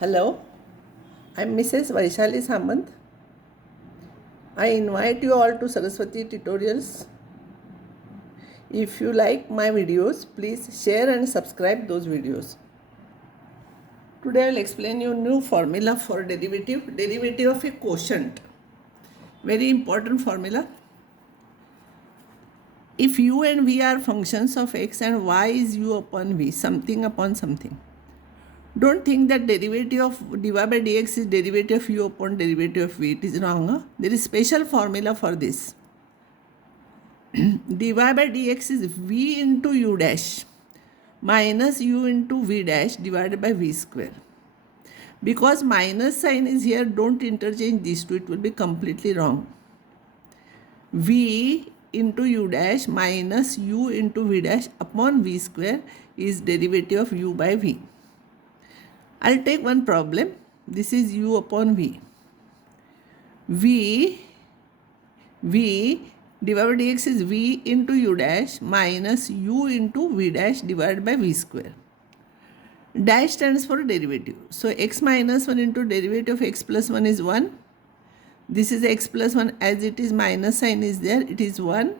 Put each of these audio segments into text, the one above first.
Hello, I'm Mrs. Vaishali Samant. I invite you all to Saraswati Tutorials. If you like my videos, please share and subscribe those videos. Today I will explain you new formula for derivative of a quotient. Very important formula. If u and v are functions of x and y is u upon v, something upon something. Don't think that derivative of dy by dx is derivative of u upon derivative of v. It is wrong. There is special formula for this. dy by dx is v into u dash minus u into v dash divided by v square. Because minus sign is here, don't interchange these two. It will be completely wrong. v into u dash minus u into v dash upon v square is derivative of u by v. I'll take one problem. This is u upon v. v dy by dx is v into u dash minus u into v dash divided by v square. Dash stands for derivative. So x minus 1 into derivative of x plus 1 is 1. This is x plus 1, as it is minus sign is there, it is 1.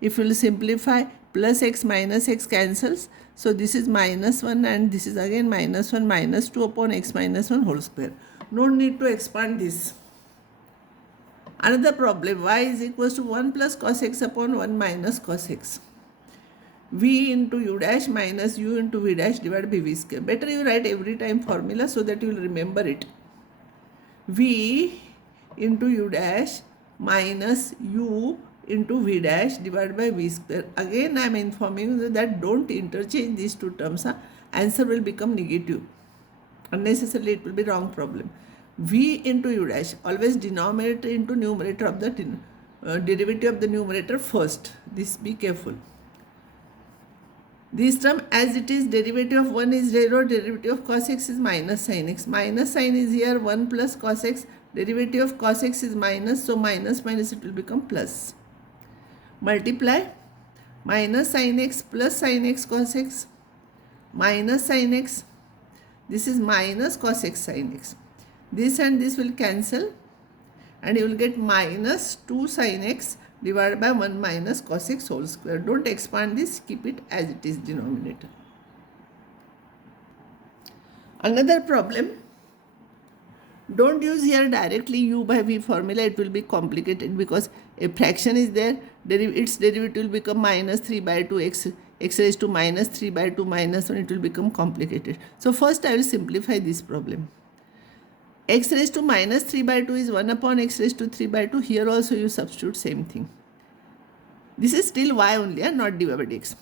If you will simplify, plus x minus x cancels. So this is minus 1 and this is again minus 1 minus 2 upon x minus 1 whole square. No need to expand this. Another problem, y is equals to 1 plus cos x upon 1 minus cos x. v into u dash minus u into v dash divided by v square. Better you write every time formula so that you will remember it. v into u dash minus u into v dash divided by v square. Again I am informing you that don't interchange these two terms. Answer will become negative. Unnecessarily it will be wrong problem. v into u dash, always denominator into numerator of the derivative of the numerator first. This be careful. This term as it is, derivative of 1 is 0, derivative of cos x is minus sin x. Minus sign is here, 1 plus cos x, derivative of cos x is minus, so minus minus it will become plus. Multiply minus sin x plus sin x cos x minus sin x. This is minus cos x sin x. This and this will cancel and you will get minus 2 sin x divided by 1 minus cos x whole square. Don't expand this, keep it as it is denominator. Another problem, don't use here directly u by v formula. It will be complicated because a fraction is there, its derivative will become minus 3 by 2 x raised to minus 3 by 2 minus 1. It will become complicated. So first I will simplify this problem. X raised to minus 3 by 2 is 1 upon x raised to 3 by 2. Here also you substitute same thing. This is still y only and not dy by dx.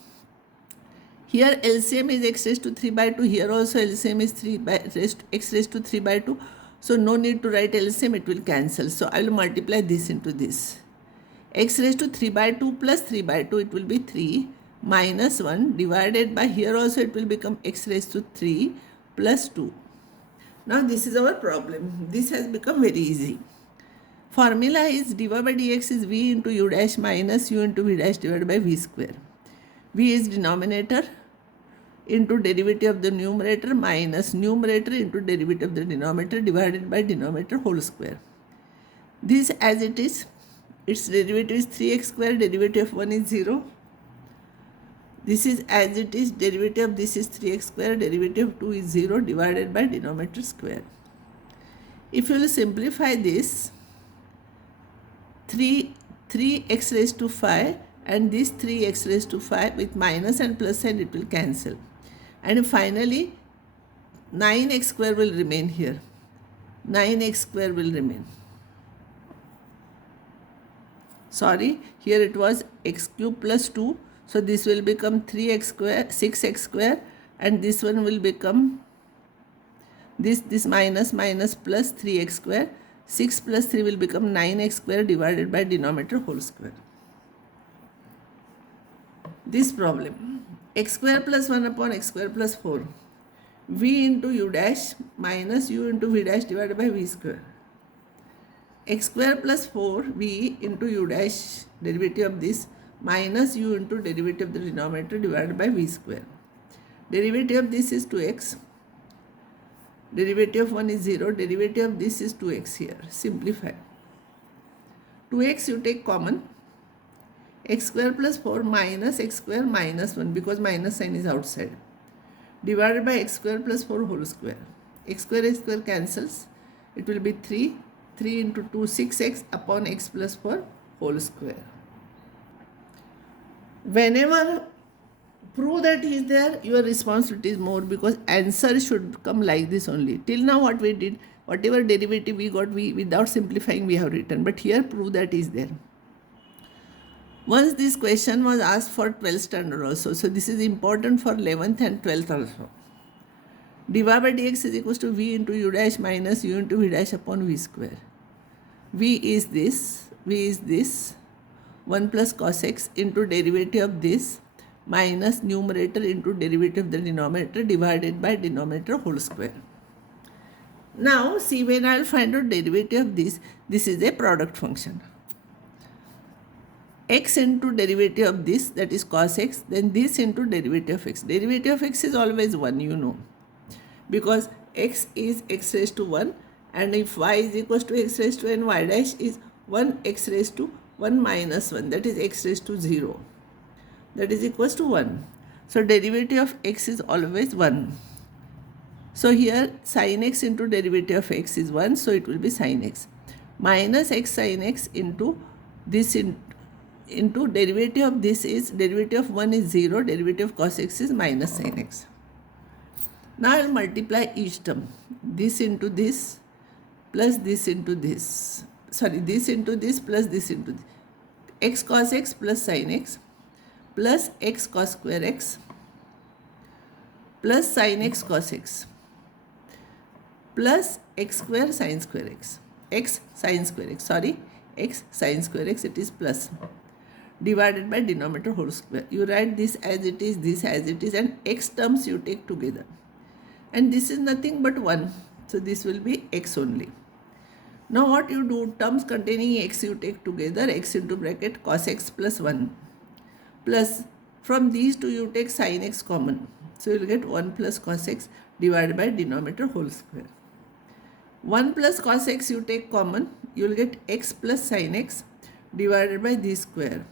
Here LCM is x raised to 3 by 2. Here also LCM is x raised to 3 by 2. So no need to write LCM, it will cancel. So I will multiply this into this. X raised to 3 by 2 plus 3 by 2, it will be 3 minus 1 divided by, here also it will become x raised to 3 plus 2. Now this is our problem. This has become very easy. Formula is dy by dx is v into u dash minus u into v dash divided by v square. v is denominator into derivative of the numerator minus numerator into derivative of the denominator divided by denominator whole square. This as it is, its derivative is 3x square, derivative of 1 is 0. This is as it is, derivative of this is 3x square, derivative of 2 is 0 divided by denominator square. If you will simplify this, 3x raised to 5 and this 3x raised to 5 with minus and plus sign, it will cancel. And finally 9x square will remain here. 9x square will remain. Sorry, here it was x cube plus 2. So this will become 3x square, 6x square, and this one will become this minus plus 3x square. 6 plus 3 will become 9x square divided by denominator whole square. This problem, x square plus 1 upon x square plus 4. v into u dash minus u into v dash divided by v square. X square plus 4 v into u dash, derivative of this, minus u into derivative of the denominator divided by v square. Derivative of this is 2x Derivative of 1 is 0. Derivative of this is 2x here. Simplify. 2x you take common. X square plus 4 minus x square minus 1 because minus sign is outside. Divided by x square plus 4 whole square. X square cancels. It will be 3. 3 into 2, 6x upon x plus 4 whole square. Whenever prove that is there, your responsibility is more because answer should come like this only. Till now what we did, whatever derivative we got, we without simplifying we have written. But here prove that is there. Once this question was asked for 12th standard also. So this is important for 11th and 12th also. dy by dx is equals to v into u dash minus u into v dash upon v square. V is this 1 plus cos x into derivative of this minus numerator into derivative of the denominator divided by denominator whole square. Now see, when I will find out derivative of this is a product function. X into derivative of this, that is cos x, then this into derivative of x. Derivative of x is always 1, you know, because x is x raised to 1, and if y is equals to x raised to n, y dash is 1 x raised to 1 minus 1, that is x raised to 0, that is equals to 1. So derivative of x is always 1. So here sin x into derivative of x is 1, so it will be sin x minus x sin x into this into derivative of this is, derivative of 1 is 0, derivative of cos x is minus sin x. Now I will multiply each term. This into this plus this into this. Sorry, this into this plus this into this. X cos x plus sin x plus x cos square x plus sin x cos x plus x square sin square x. X sin square x, sorry, x sin square x, it is plus, divided by denominator whole square. You write this as it is, this as it is, and x terms you take together. And this is nothing but 1. So this will be x only. Now what you do, terms containing x you take together, x into bracket cos x plus 1. Plus from these two you take sin x common. So you will get 1 plus cos x divided by denominator whole square. 1 plus cos x you take common, you will get x plus sin x divided by this square.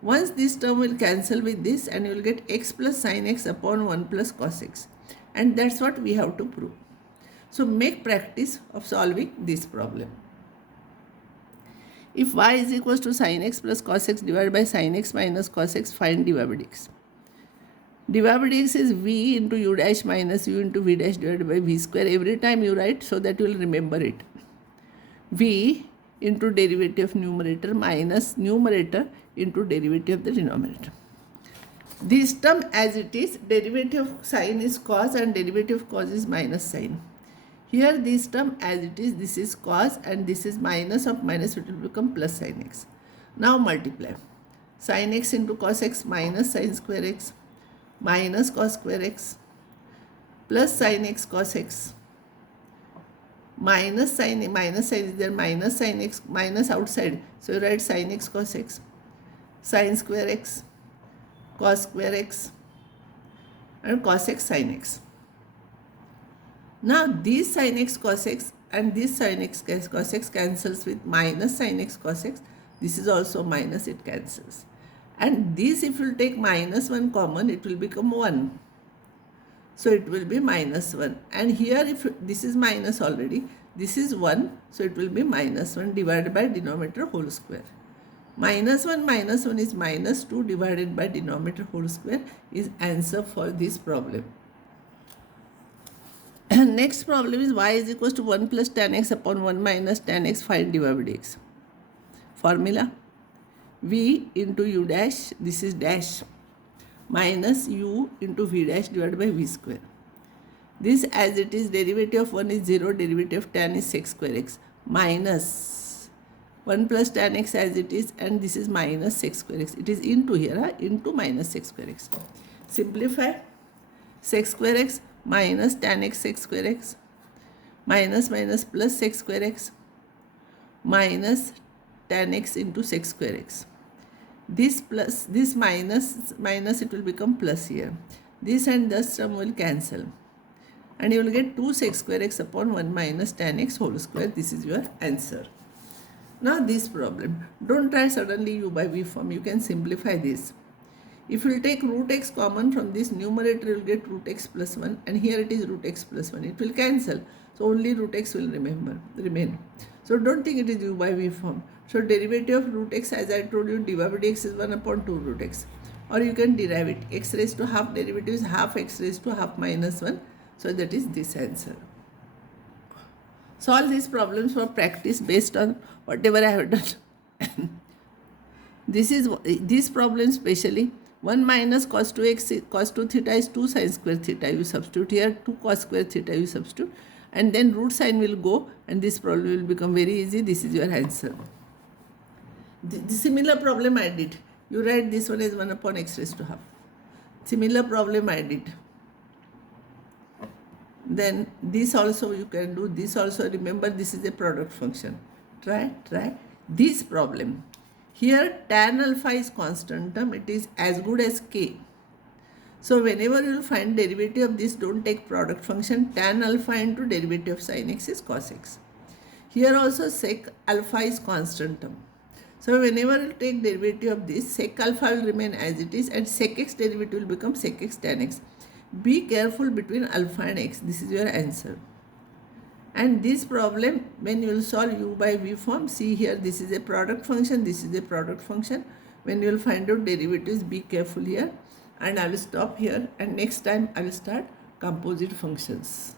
Once this term will cancel with this, and you will get x plus sin x upon 1 plus cos x. And that's what we have to prove. So make practice of solving this problem. If y is equals to sin x plus cos x divided by sin x minus cos x, find dy by dx. dy by dx is v into u dash minus u into v dash divided by v square. Every time you write so that you will remember it. V into derivative of numerator minus numerator into derivative of the denominator. This term as it is, derivative of sin is cos and derivative of cos is minus sin. Here this term as it is, this is cos and this is minus of minus, it will become plus sin x. Now multiply. Sin x into cos x minus sin square x minus cos square x plus sin x cos x minus sin is there, minus sin x, minus outside. So you write sin x cos x, sin square x, cos square x, and cos x sin x. Now this sin x cos x and this sin x cos x cancels with minus sin x cos x. This is also minus, it cancels. And this, if you take minus 1 common, it will become 1. So it will be minus 1. And here if this is minus already, this is 1. So it will be minus 1 divided by denominator whole square. Minus 1 is minus 2 divided by denominator whole square is answer for this problem. Next problem is y is equals to 1 plus tan x upon 1 minus tan x, find dy by dx. Formula v into u dash, this is dash, minus u into v dash divided by v square. This as it is, derivative of 1 is 0, derivative of tan is sec square x, minus 1 plus tan x as it is, and this is minus sec square x. It is into here, into minus sec square x. Simplify. Sec square x minus tan x sec square x, minus minus plus sec square x, minus tan x into sec square x. This plus, this minus, it will become plus here. This and this term will cancel. and you will get 2 sec square x upon 1 minus tan x whole square. This is your answer. Now this problem, don't try suddenly u by v form, you can simplify this. If you will take root x common from this numerator, you will get root x plus 1, and here it is root x plus 1. It will cancel, so only root x will remain. So don't think it is u by v form. So derivative of root x, as I told you, dy by dx is 1 upon 2 root x. Or you can derive it. X raised to half derivative is half x raised to half minus 1. So that is this answer. Solve these problems for practice based on whatever I have done. This problem specially. 1 minus cos 2x, cos 2 theta is 2 sin square theta. You substitute here, 2 cos square theta you substitute. And then root sign will go and this problem will become very easy. This is your answer. The similar problem I did. You write this one as 1 upon x raised to half. Similar problem I did. Then this also you can do. This also, remember, this is a product function. Try this problem. Here tan alpha is constant term. It is as good as k. So whenever you will find derivative of this, don't take product function. Tan alpha into derivative of sin x is cos x. Here also sec alpha is constant term. So whenever you take derivative of this, sec alpha will remain as it is and sec x derivative will become sec x tan x. Be careful between alpha and x. This is your answer. And this problem, when you will solve u by v form, see here, this is a product function, this is a product function. When you will find out derivatives, be careful here. And I will stop here, and next time I will start composite functions.